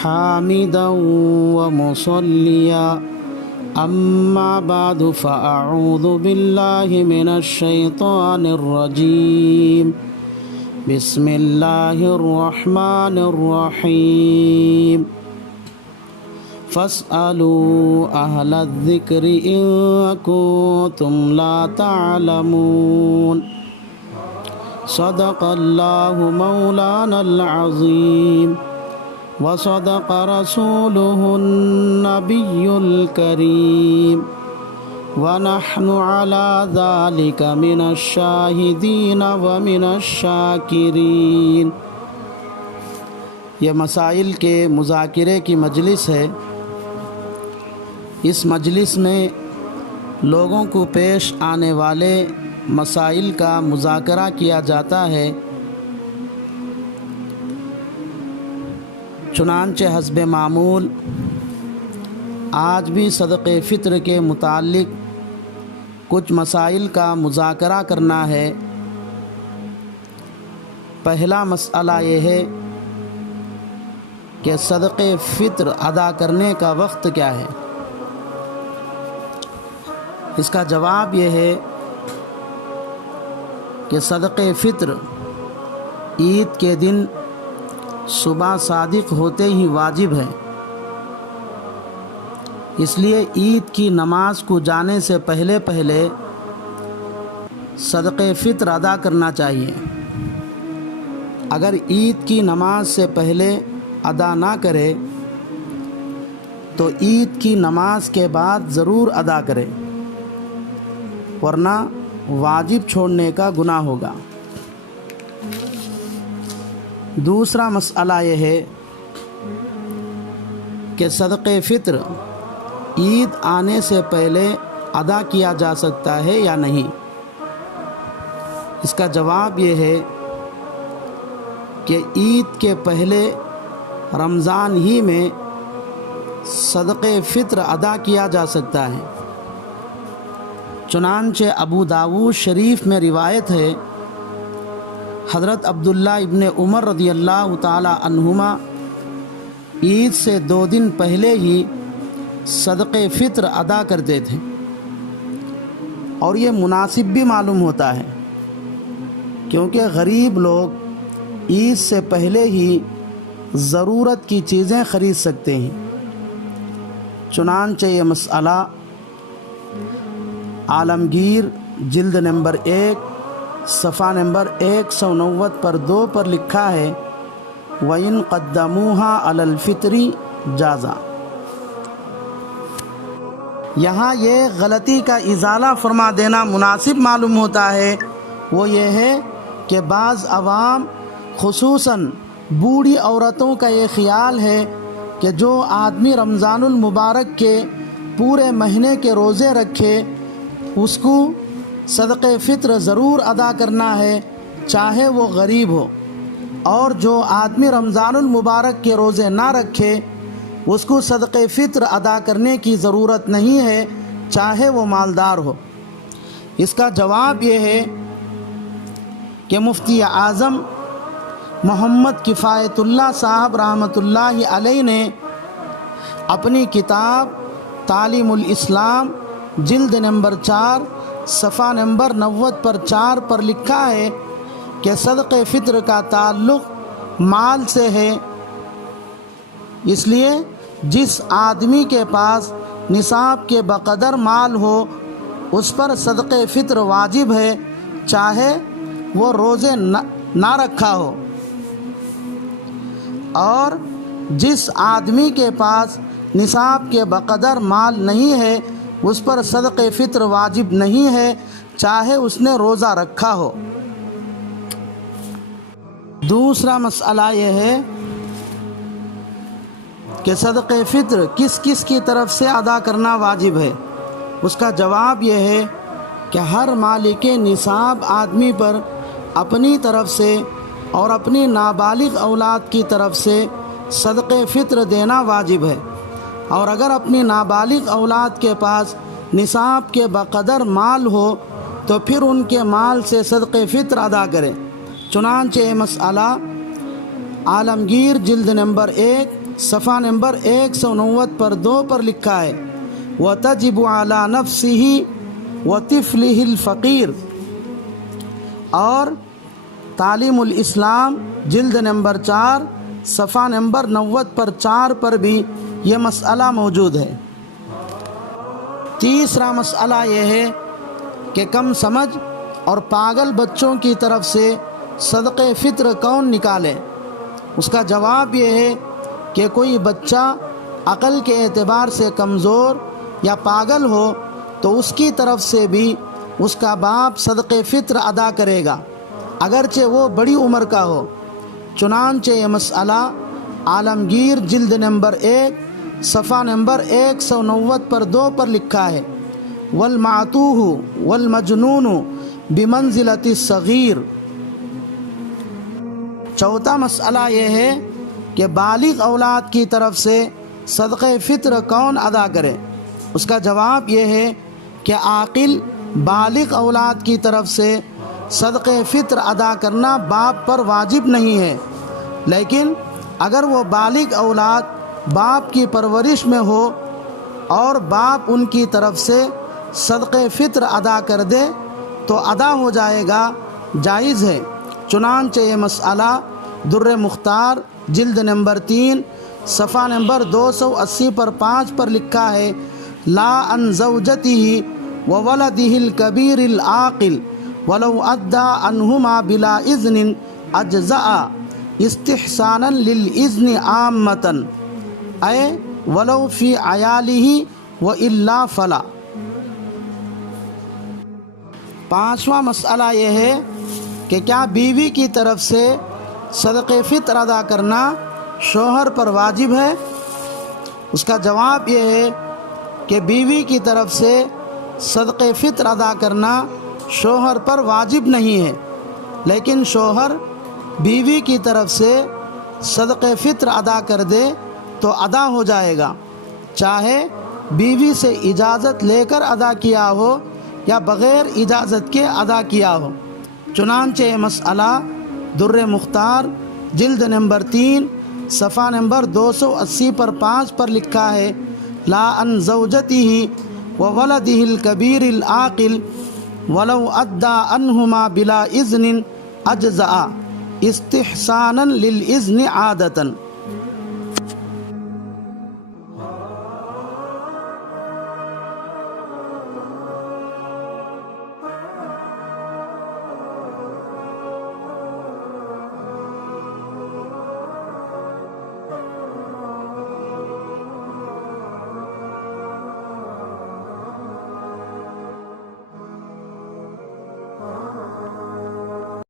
حامدا ومصليا أما بعد فأعوذ بالله من الشيطان الرجيم بسم الله الرحمن الرحيم فاسألوا أهل الذكر إن كنتم لا تعلمون صدق الله مولانا العظيم وصدق رسوله النبي الكريم ونحن على ذلك من الشاهدين ومن الشاکرین۔ یہ مسائل کے مذاکرے کی مجلس ہے۔ اس مجلس میں لوگوں کو پیش آنے والے مسائل کا مذاکرہ کیا جاتا ہے۔ چنانچہ حسب معمول آج بھی صدقہ فطر کے متعلق کچھ مسائل کا مذاکرہ کرنا ہے۔ پہلا مسئلہ یہ ہے کہ صدقہ فطر ادا کرنے کا وقت کیا ہے؟ اس کا جواب یہ ہے کہ صدقہ فطر عید کے دن صبح صادق ہوتے ہی واجب ہے۔ اس لیے عید کی نماز کو جانے سے پہلے صدقہ فطر ادا کرنا چاہیے۔ اگر عید کی نماز سے پہلے ادا نہ کرے تو عید کی نماز کے بعد ضرور ادا کرے، ورنہ واجب چھوڑنے کا گناہ ہوگا۔ دوسرا مسئلہ یہ ہے کہ صدقہ فطر عید آنے سے پہلے ادا کیا جا سکتا ہے یا نہیں؟ اس کا جواب یہ ہے کہ عید کے پہلے رمضان ہی میں صدقہ فطر ادا کیا جا سکتا ہے۔ چنانچہ ابو داؤد شریف میں روایت ہے، حضرت عبداللہ ابن عمر رضی اللہ تعالی عنہما عید سے 2 دن پہلے ہی صدقہ فطر ادا کرتے تھے، اور یہ مناسب بھی معلوم ہوتا ہے کیونکہ غریب لوگ عید سے پہلے ہی ضرورت کی چیزیں خرید سکتے ہیں۔ چنانچہ یہ مسئلہ عالمگیر جلد نمبر 1 صفحہ نمبر 190 پر 2 پر لکھا ہے، وَإِن قَدَّمُوهَا عَلَى الْفِطْرِ جَازَ۔ یہاں یہ غلطی کا ازالہ فرما دینا مناسب معلوم ہوتا ہے۔ وہ یہ ہے کہ بعض عوام خصوصاً بوڑھی عورتوں کا یہ خیال ہے کہ جو آدمی رمضان المبارک کے پورے مہینے کے روزے رکھے اس کو صدقہ فطر ضرور ادا کرنا ہے، چاہے وہ غریب ہو، اور جو آدمی رمضان المبارک کے روزے نہ رکھے اس کو صدقہ فطر ادا کرنے کی ضرورت نہیں ہے، چاہے وہ مالدار ہو۔ اس کا جواب یہ ہے کہ مفتی اعظم محمد کفایت اللہ صاحب رحمۃ اللہ علیہ نے اپنی کتاب تعلیم الاسلام جلد نمبر 4 صفحہ نمبر 90 پر 4 پر لکھا ہے کہ صدقہ فطر کا تعلق مال سے ہے، اس لیے جس آدمی کے پاس نصاب کے بقدر مال ہو اس پر صدقہ فطر واجب ہے، چاہے وہ روزے نہ رکھا ہو، اور جس آدمی کے پاس نصاب کے بقدر مال نہیں ہے اس پر صدقہ فطر واجب نہیں ہے، چاہے اس نے روزہ رکھا ہو۔ دوسرا مسئلہ یہ ہے کہ صدقہ فطر کس کس کی طرف سے ادا کرنا واجب ہے؟ اس کا جواب یہ ہے کہ ہر مالک نصاب آدمی پر اپنی طرف سے اور اپنی نابالغ اولاد کی طرف سے صدقہ فطر دینا واجب ہے، اور اگر اپنی نابالغ اولاد کے پاس نصاب کے بقدر مال ہو تو پھر ان کے مال سے صدقہ فطر ادا کریں۔ چنانچہ مسئلہ عالمگیر جلد نمبر 1 صفحہ نمبر 190 پر 2 پر لکھا ہے وَتَجِبُ عَلَى نَفْسِهِ وَطِفْلِهِ الْفَقِيرِ، اور تعلیم الاسلام جلد نمبر 4 صفحہ نمبر 90 پر 4 پر بھی یہ مسئلہ موجود ہے۔ تیسرا مسئلہ یہ ہے کہ کم سمجھ اور پاگل بچوں کی طرف سے صدقہ فطر کون نکالے؟ اس کا جواب یہ ہے کہ کوئی بچہ عقل کے اعتبار سے کمزور یا پاگل ہو تو اس کی طرف سے بھی اس کا باپ صدقہ فطر ادا کرے گا، اگرچہ وہ بڑی عمر کا ہو۔ چنانچہ یہ مسئلہ عالمگیر جلد نمبر 1 صفحہ نمبر 190 پر 2 پر لکھا ہے والمعتوہ والمجنون بمنزلۃ الصغیر۔ چوتھا مسئلہ یہ ہے کہ بالغ اولاد کی طرف سے صدقہ فطر کون ادا کرے؟ اس کا جواب یہ ہے کہ عاقل بالغ اولاد کی طرف سے صدقہ فطر ادا کرنا باپ پر واجب نہیں ہے، لیکن اگر وہ بالغ اولاد باپ کی پرورش میں ہو اور باپ ان کی طرف سے صدقہ فطر ادا کر دے تو ادا ہو جائے گا، جائز ہے۔ چنانچہ یہ مسئلہ در مختار جلد نمبر 3 صفحہ نمبر 280 پر 5 پر لکھا ہے لا ان زوجته وولده الكبير العاقل ولو ادى عنهما بلا اذن اجزاء استحسانا للاذن عامة اے ولو فی عیاله والا فلا۔ پانچواں مسئلہ یہ ہے کہ کیا بیوی کی طرف سے صدقہ فطر ادا کرنا شوہر پر واجب ہے؟ اس کا جواب یہ ہے کہ بیوی کی طرف سے صدقہ فطر ادا کرنا شوہر پر واجب نہیں ہے، لیکن شوہر بیوی کی طرف سے صدقہ فطر ادا کر دے تو ادا ہو جائے گا، چاہے بیوی سے اجازت لے کر ادا کیا ہو یا بغیر اجازت کے ادا کیا ہو۔ چنانچہ یہ مسئلہ در مختار جلد نمبر 3 صفحہ نمبر 280 پر 5 پر لکھا ہے لا ان زوجته وولده الكبير العاقل ولو ادى عنهما بلا اذن اجزاء استحسانا للاذن عادة۔